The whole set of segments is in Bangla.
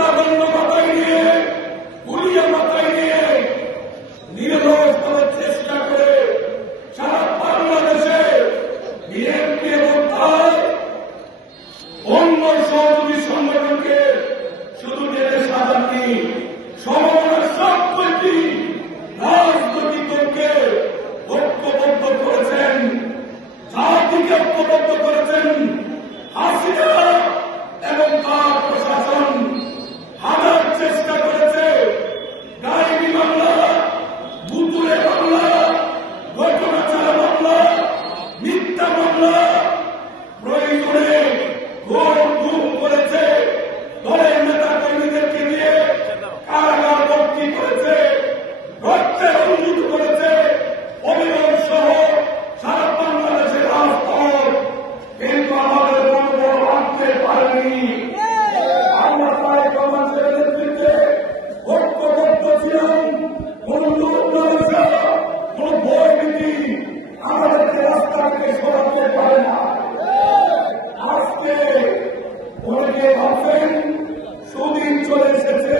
Kita belum সুদিন চলে এসেছে।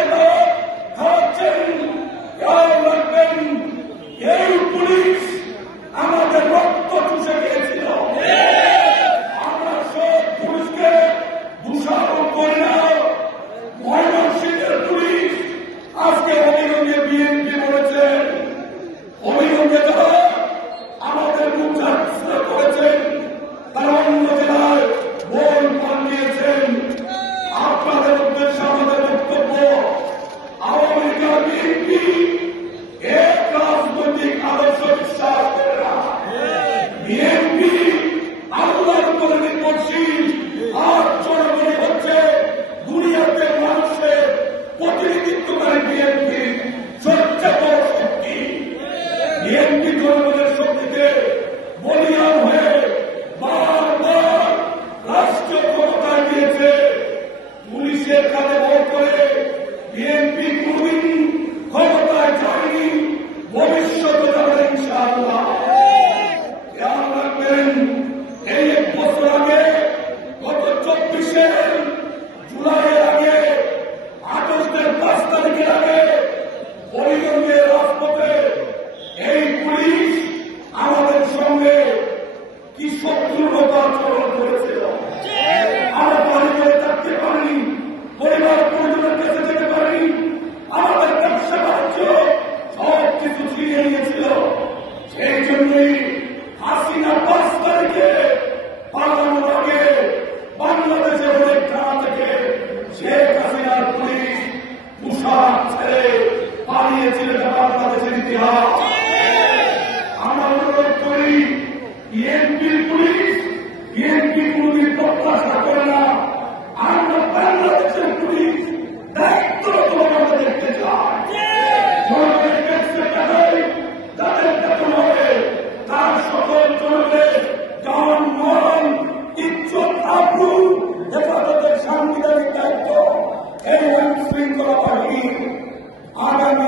Amen. নিজের খাতে ভোট করে বিএনপি কুড়ি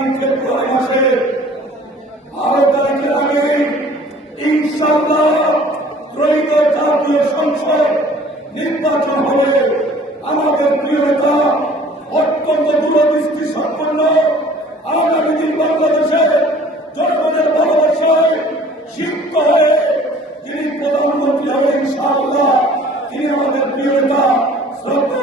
আগামী ফেব্রুয়ারি মাসে বারো তারিখের আগে ইনশাল্লাহ ত্রৈত জাতীয় সংসদ নির্বাচন হবে আমাদের প্রিয় নেতা অত্যন্ত দূরদৃষ্টি সম্পন্ন আগামী দিন বাংলাদেশে জনগণের ভালোবাসায় সিদ্ধ হয়ে তিনি প্রধানমন্ত্রী হবেন আমাদের প্রিয় শ্রদ্ধা